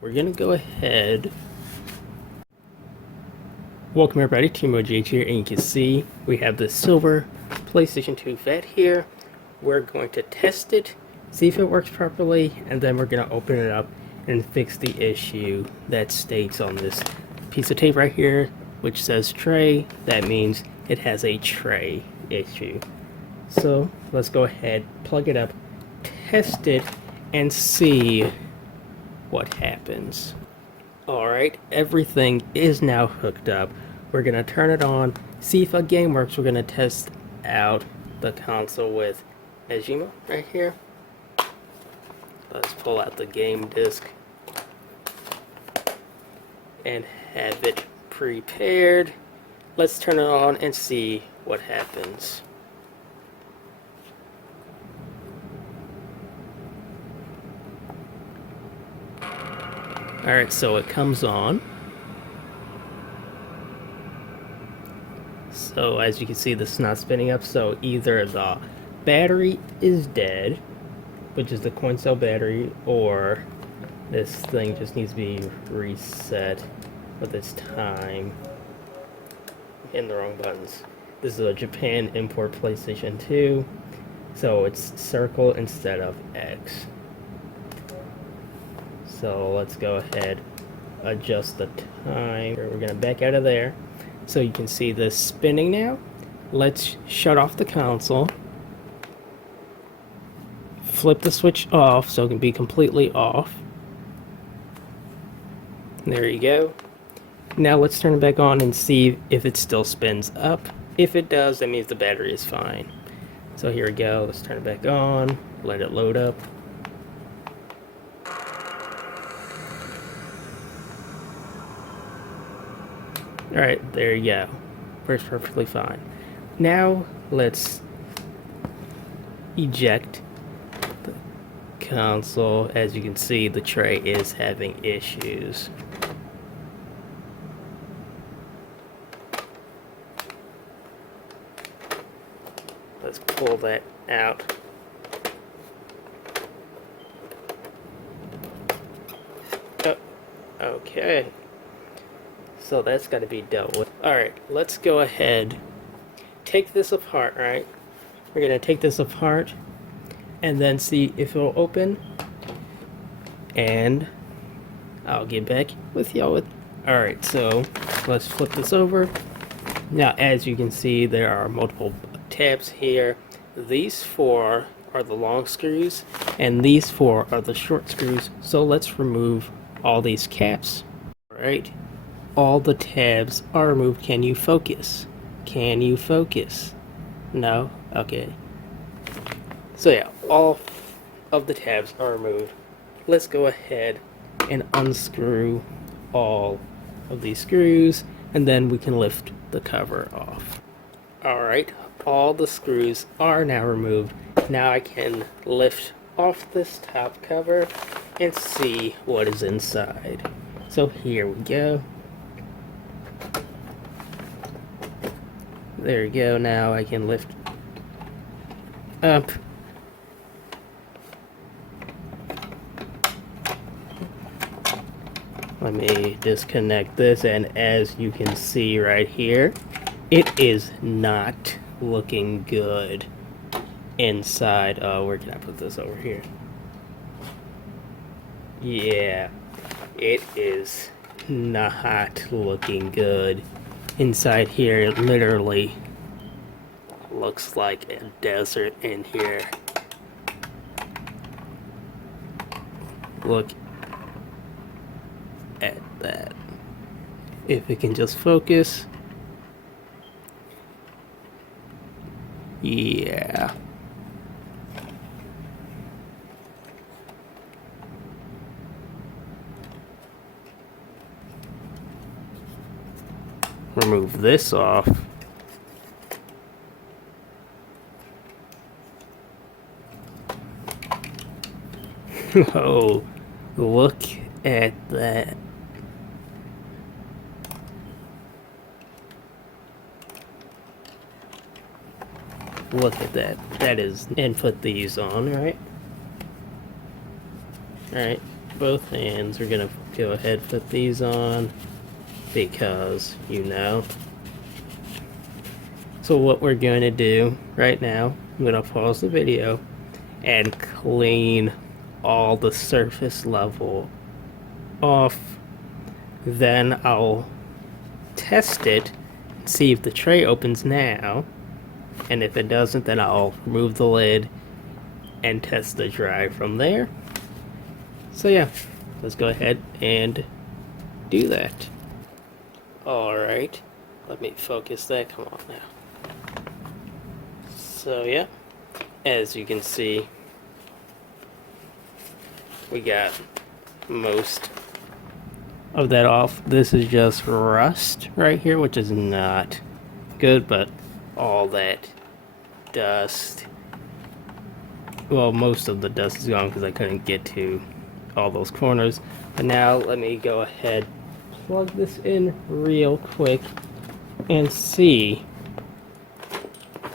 we're gonna go ahead. Welcome everybody, Team OGH here, and you can see we have the Silver PlayStation 2 vet here. We're going to test it, see if it works properly, and then we're gonna open it up and fix the issue that states on this piece of tape right here, which says tray. That means it has a tray issue. So let's go ahead, plug it up, test it, and see what happens. Alright, everything is now hooked up. We're gonna turn it on, see if a game works. We're gonna test out the console with Majima right here. Let's pull out the game disc and have it prepared. Let's turn it on and see what happens. Alright, so it comes on. So as you can see, this is not spinning up, so either the battery is dead, which is the coin cell battery, or this thing just needs to be reset with its time. Hitting the wrong buttons. This is a Japan import PlayStation 2, so it's circle instead of X. So let's go ahead, adjust the time. We're gonna back out of there. So you can see this spinning now. Let's shut off the console. Flip the switch off so it can be completely off. There you go. Now let's turn it back on and see if it still spins up. If it does, that means the battery is fine. So here we go. Let's turn it back on. Let it load up. Alright, there you go. Works perfectly fine. Now, let's eject the console. As you can see, the tray is having issues. Let's pull that out. Oh, okay. So that's got to be dealt with. Alright, let's go ahead. Take this apart, right? We're going to take this apart and then see if it'll open. And I'll get back with y'all with. Alright, so let's flip this over. Now, as you can see, there are multiple tabs here. These four are the long screws, and these four are the short screws. So let's remove all these caps. Alright. All the tabs are removed. Can you focus? Can you focus? No? Okay. So yeah, all of the tabs are removed. Let's go ahead and unscrew all of these screws, and then we can lift the cover off. Alright, all the screws are now removed. Now I can lift off this top cover and see what is inside. So here we go. There you go. Now I can lift up. Let me disconnect this, and as you can see right here, it is not looking good inside. Oh, where can I put this? Over here? Yeah, it is not looking good. Inside here, it literally looks like a desert in here. Look at that. If it can just focus. Yeah. Remove this off. Oh, look at that. Look at that. That is, and put these on, right? Alright. both hands. We're gonna go ahead and put these on because So what we're going to do right now, I'm gonna pause the video and clean all the surface level off. Then I'll test it, see if the tray opens now, and if it doesn't, then I'll remove the lid and test the dry from there. So yeah, let's go ahead and do that. Alright, let me focus that, come on now. So yeah, as you can see, we got most of that off. This is just rust right here, which is not good, but all that dust, well, most of the dust is gone because I couldn't get to all those corners. But now let me go ahead, plug this in real quick and see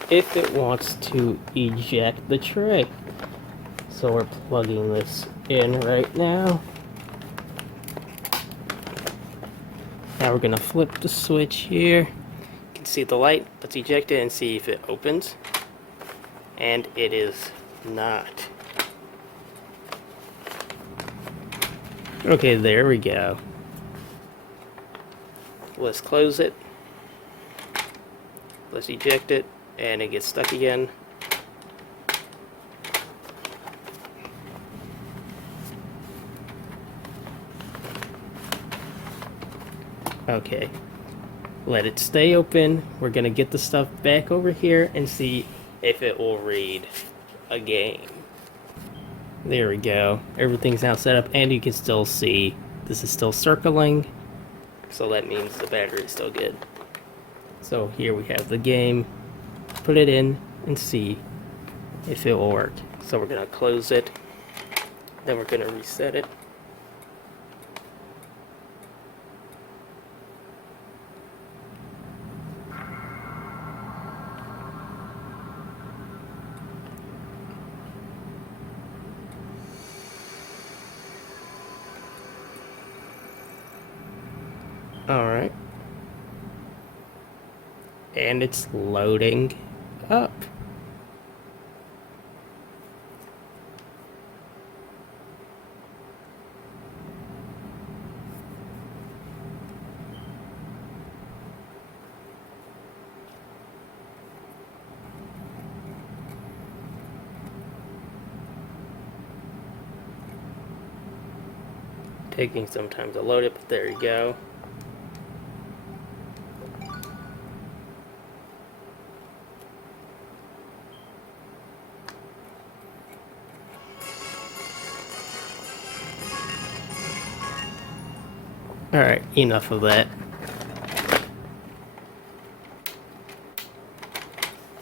if it wants to eject the tray. So we're plugging this in right now. Now we're gonna flip the switch here. You can see the light. Let's eject it and see if it opens. And it is not. Okay, there we go. Let's close it. Let's eject it, and it gets stuck again. Okay, let it stay open. We're gonna get the stuff back over here and see if it will read a game. There we go. Everything's now set up, and you can still see this is still circling, so that means the battery is still good. So here we have the game. Put it in and see if it will work. So we're gonna close it, then we're gonna reset it. Alright. And it's loading up. Taking some time to load it, but there you go. Alright, enough of that.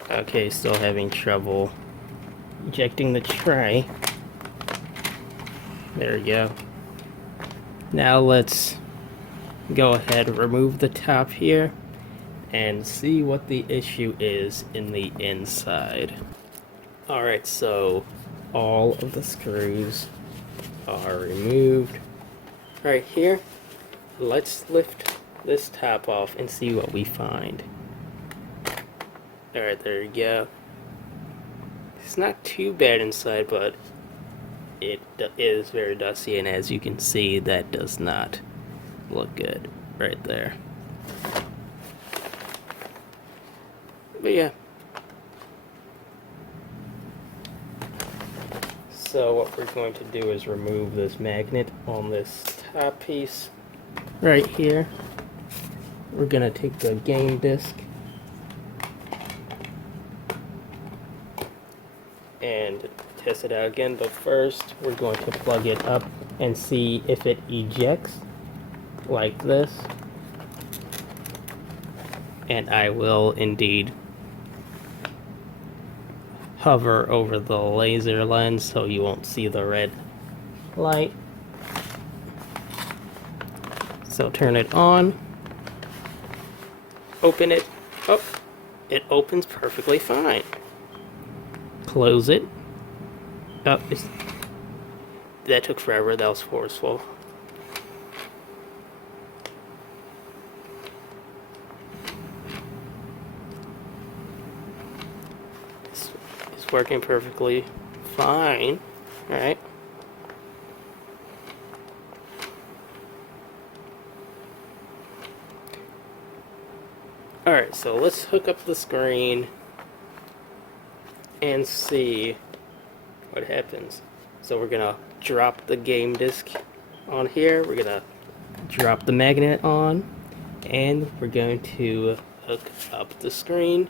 Okay, still having trouble ejecting the tray. There we go. Now let's go ahead and remove the top here and see what the issue is in the inside. Alright, so all of the screws are removed. Right here, let's lift this top off and see what we find. Alright, there you go. It's not too bad inside, but it is very dusty, and as you can see, that does not look good right there. But yeah. So what we're going to do is remove this magnet on this top piece right here. We're going to take the game disc and test it out again, but first we're going to plug it up and see if it ejects like this. And I will indeed hover over the laser lens so you won't see the red light. So turn it on, open it. Oh, it opens perfectly fine. Close it. Oh, That took forever. That was forceful. It's working perfectly fine. Alright. Alright, so let's hook up the screen and see what happens. So we're gonna drop the game disc on here, we're gonna drop the magnet on, and we're going to hook up the screen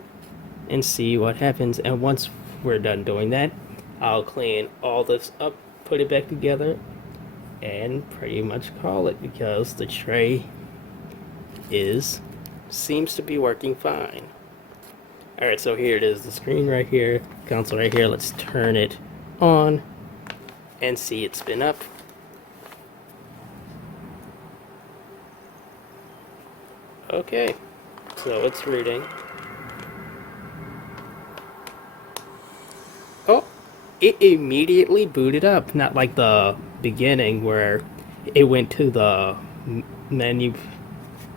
and see what happens. And once we're done doing that, I'll clean all this up, put it back together, and pretty much call it, because the tray seems to be working fine. Alright, so here it is, the screen right here, console right here. Let's turn it on and see it spin up. Okay, so it's reading. Oh, it immediately booted up, not like the beginning where it went to the menu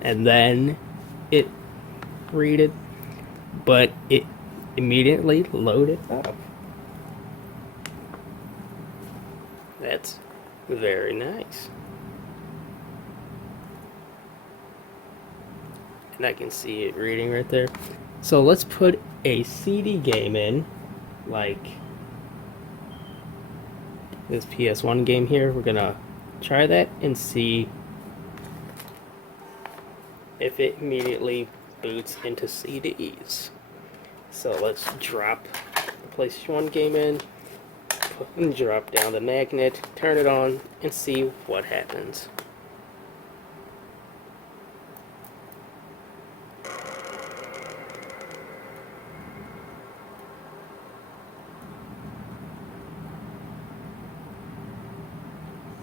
and then it read it, but it immediately loaded up. That's very nice. And I can see it reading right there. So let's put a CD game in, like this PS1 game here. We're gonna try that and see if it immediately boots into CDs. So let's drop the PlayStation 1 game in, drop down the magnet, turn it on, and see what happens.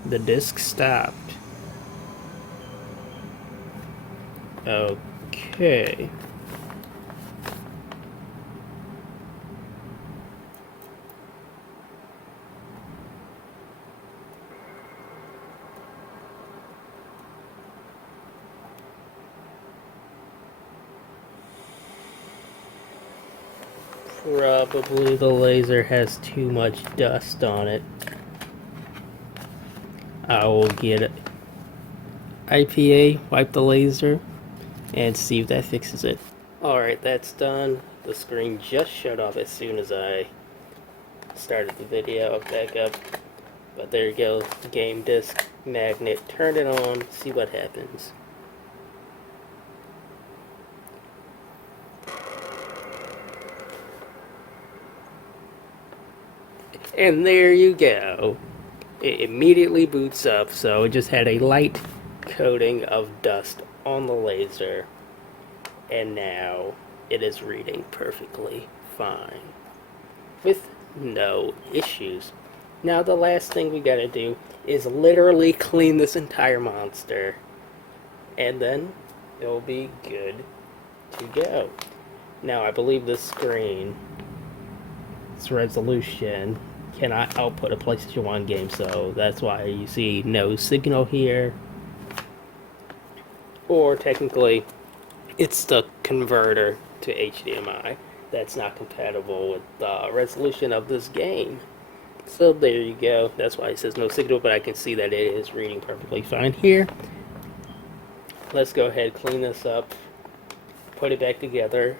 The disc stopped. Okay. Probably the laser has too much dust on it. I will get it. IPA, wipe the laser, and see if that fixes it. Alright, that's done. The screen just shut off as soon as I started the video back up. But there you go, game disc, magnet, turn it on, see what happens. And there you go. It immediately boots up, so it just had a light coating of dust on the laser, and now it is reading perfectly fine with no issues. Now the last thing we gotta do is literally clean this entire monster, and then it'll be good to go. Now I believe this screen, its resolution, cannot output a PlayStation 1 game, so that's why you see no signal here. Or technically, it's the converter to HDMI that's not compatible with the resolution of this game. So there you go. That's why it says no signal, but I can see that it is reading perfectly fine here. Let's go ahead, clean this up, put it back together,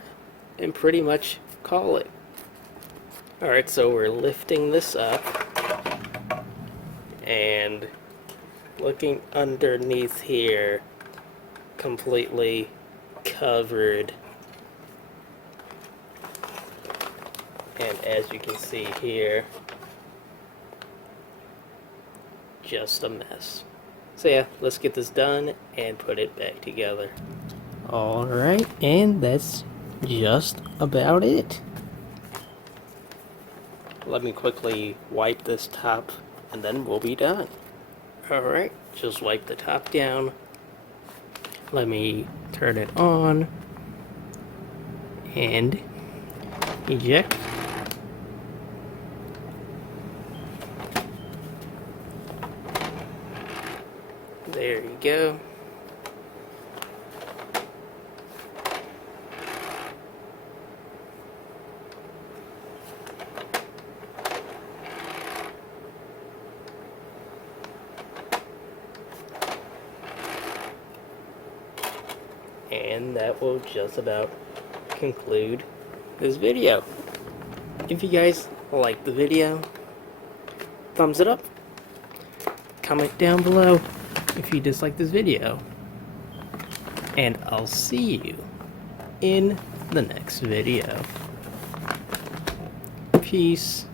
and pretty much call it. Alright, so we're lifting this up and looking underneath here, completely covered. And as you can see here, just a mess. So yeah, let's get this done and put it back together. Alright, and that's just about it. Let me quickly wipe this top and then we'll be done. Alright, just wipe the top down. Let me turn it on and eject. There you go. And that will just about conclude this video. If you guys like the video, thumbs it up. Comment down below if you dislike this video. And I'll see you in the next video. Peace.